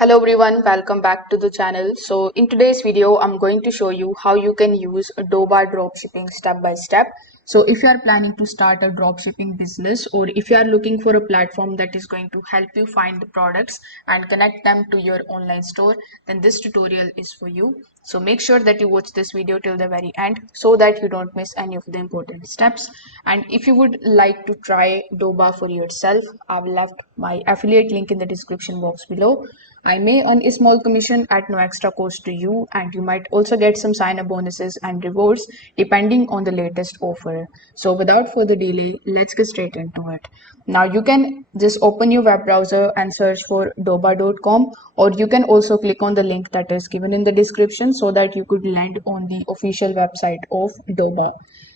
Hello everyone, welcome back to the channel. So in today's video, I'm going to show you how you can use Doba Dropshipping step by step. So if you are planning to start a dropshipping business, or if you are looking for a platform that is going to help you find the products and connect them to your online store, then this tutorial is for you. So make sure that you watch this video till the very end so that you don't miss any of the important steps. And if you would like to try Doba for yourself, I've left my affiliate link in the description box below. I may earn a small commission at no extra cost to you, and you might also get some sign up bonuses and rewards depending on the latest offer. So without further delay, let's get straight into it. Now you can just open your web browser and search for doba.com, or you can also click on the link that is given in the description so that you could land on the official website of Doba.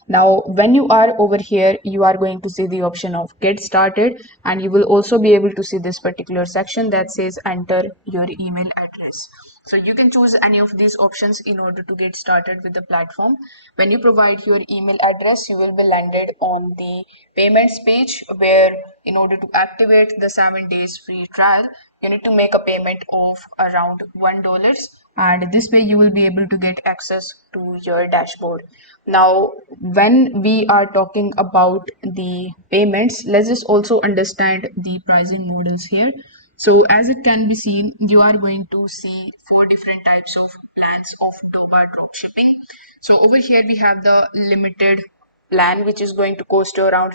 Now, when you are over here, you are going to see the option of get started, and you will also be able to see this particular section that says enter your email address. So you can choose any of these options in order to get started with the platform. When you provide your email address, you will be landed on the payments page where in order to activate the 7 days free trial, you need to make a payment of around $1, and this way you will be able to get access to your dashboard. Now when we are talking about the payments, let's just also understand the pricing models here. So as it can be seen, you are going to see 4 different types of plans of Doba dropshipping. So over here we have the limited plan, which is going to cost you around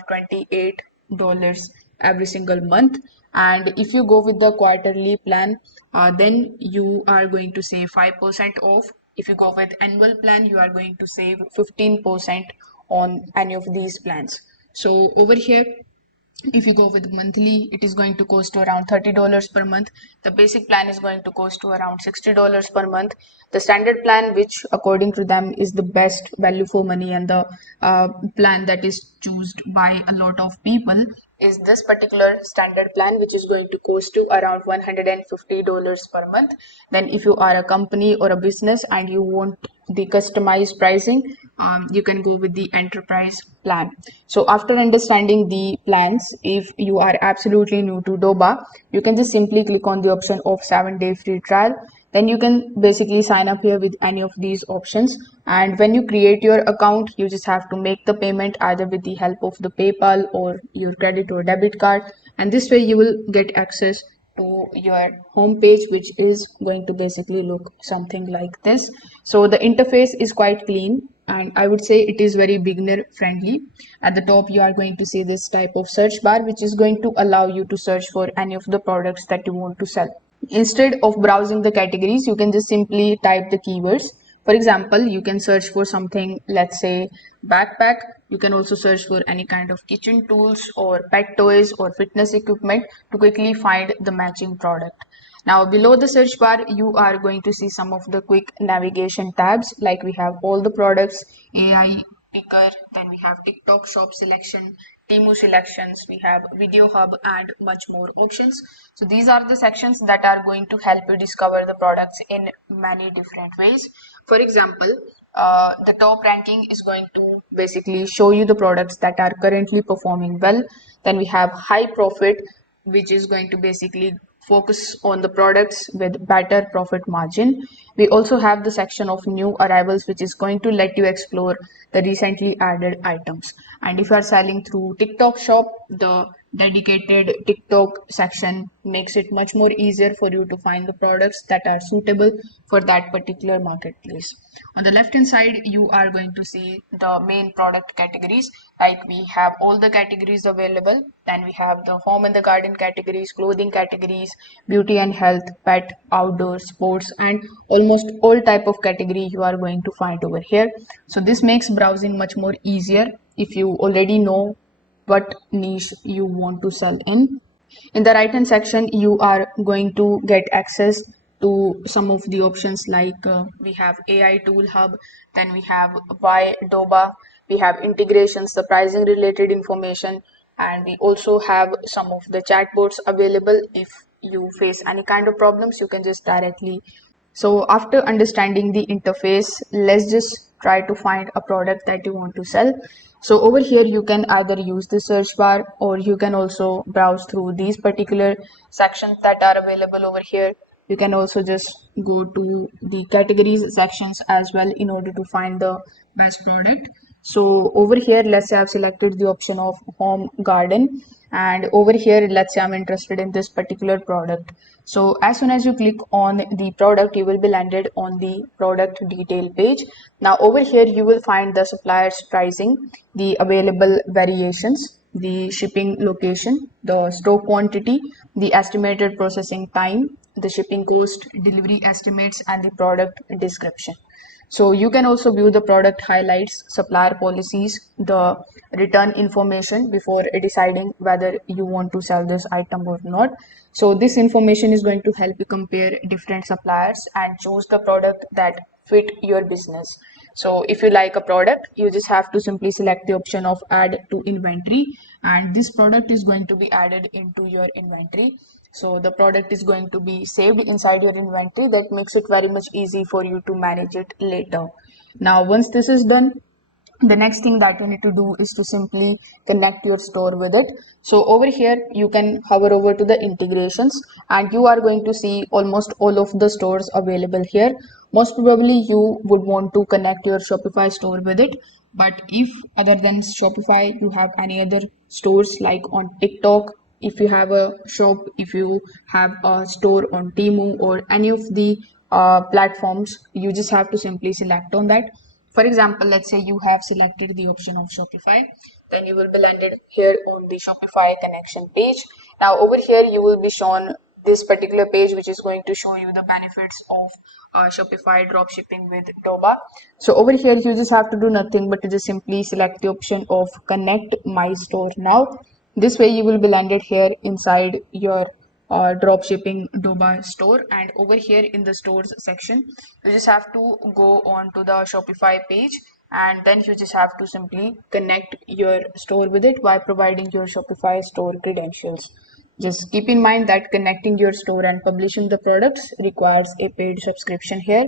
$28 every single month. And if you go with the quarterly plan, then you are going to save 5% off. If you go with annual plan, you are going to save 15% on any of these plans. So over here, if you go with monthly, it is going to cost to around $30 per month. The basic plan is going to cost to around $60 per month. The standard plan, which according to them is the best value for money and the plan that is chosen by a lot of people, is this particular standard plan, which is going to cost to around $150 per month. Then if you are a company or a business and you want the customized pricing, you can go with the enterprise plan. So after understanding the plans, if you are absolutely new to Doba, you can just simply click on the option of 7-day free trial. Then you can basically sign up here with any of these options, and when you create your account, you just have to make the payment either with the help of the PayPal or your credit or debit card, and this way you will get access to your home page, which is going to basically look something like this. So the interface is quite clean, and I would say it is very beginner friendly. At the top you are going to see this type of search bar, which is going to allow you to search for any of the products that you want to sell. Instead of browsing the categories, you can just simply type the keywords. For example, you can search for something, let's say backpack. You can also search for any kind of kitchen tools or pet toys or fitness equipment to quickly find the matching product. Now below the search bar, you are going to see some of the quick navigation tabs, like we have all the products, AI picker, then we have TikTok shop selection, Temu selections, we have video hub, and much more options. So these are the sections that are going to help you discover the products in many different ways. For example, the top ranking is going to basically show you the products that are currently performing well. Then we have high profit, which is going to basically focus on the products with better profit margin. We also have the section of new arrivals, which is going to let you explore the recently added items. And if you are selling through TikTok shop, the dedicated TikTok section makes it much more easier for you to find the products that are suitable for that particular marketplace. On the left hand side, you are going to see the main product categories, like we have all the categories available. Then we have the home and the garden categories, clothing categories, beauty and health, pet, outdoor, sports, and almost all type of category you are going to find over here. So this makes browsing much more easier if you already know what niche you want to sell in. In the right hand section, you are going to get access to some of the options, like we have AI tool hub, then we have why Doba, we have integrations, the pricing related information, and we also have some of the chatbots available. If you face any kind of problems, you can just directly. So after understanding the interface, let's just try to find a product that you want to sell. So over here, you can either use the search bar, or you can also browse through these particular sections that are available over here. You can also just go to the categories sections as well in order to find the best product. So over here, let's say I've selected the option of home garden, and over here, let's say I'm interested in this particular product. So as soon as you click on the product, you will be landed on the product detail page. Now over here, you will find the supplier's pricing, the available variations, the shipping location, the stock quantity, the estimated processing time, the shipping cost, delivery estimates, and the product description. So you can also view the product highlights, supplier policies, the return information before deciding whether you want to sell this item or not. So this information is going to help you compare different suppliers and choose the product that fit your business. So if you like a product, you just have to simply select the option of add to inventory, and this product is going to be added into your inventory. So the product is going to be saved inside your inventory. That makes it very much easy for you to manage it later. Now once this is done, the next thing that you need to do is to simply connect your store with it. So over here you can hover over to the integrations, and you are going to see almost all of the stores available here. Most probably you would want to connect your Shopify store with it, but if other than Shopify you have any other stores like on TikTok, if you have a shop, if you have a store on Temu or any of the platforms, you just have to simply select on that. For example, let's say you have selected the option of Shopify, then you will be landed here on the Shopify connection page. Now over here you will be shown this particular page, which is going to show you the benefits of Shopify dropshipping with Doba. So over here you just have to do nothing but to just simply select the option of connect my store now. This way you will be landed here inside your dropshipping Doba store, and over here in the stores section you just have to go on to the Shopify page, and then you just have to simply connect your store with it by providing your Shopify store credentials. Just keep in mind that connecting your store and publishing the products requires a paid subscription here.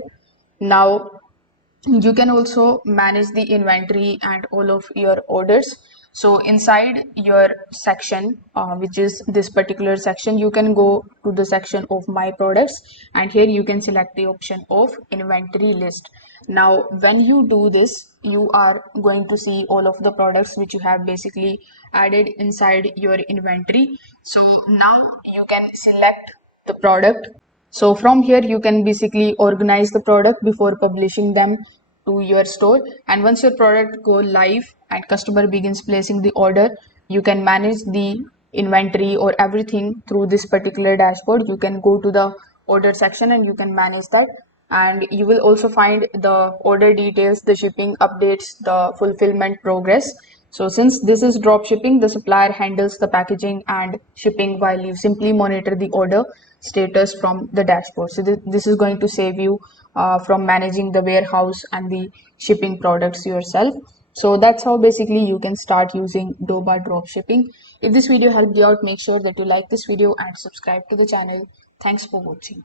Now you can also manage the inventory and all of your orders. So inside your section, which is this particular section, you can go to the section of my products, and here you can select the option of inventory list. Now when you do this, you are going to see all of the products which you have basically added inside your inventory. So now you can select the product. So from here you can basically organize the product before publishing them to your store, and once your product go live and customer begins placing the order, you can manage the inventory or everything through this particular dashboard. You can go to the order section and you can manage that, and you will also find the order details, the shipping updates, the fulfillment progress. So since this is drop shipping, the supplier handles the packaging and shipping while you simply monitor the order status from the dashboard. So this is going to save you from managing the warehouse and the shipping products yourself. So that's how basically you can start using Doba dropshipping. If this video helped you out, make sure that you like this video and subscribe to the channel. Thanks for watching.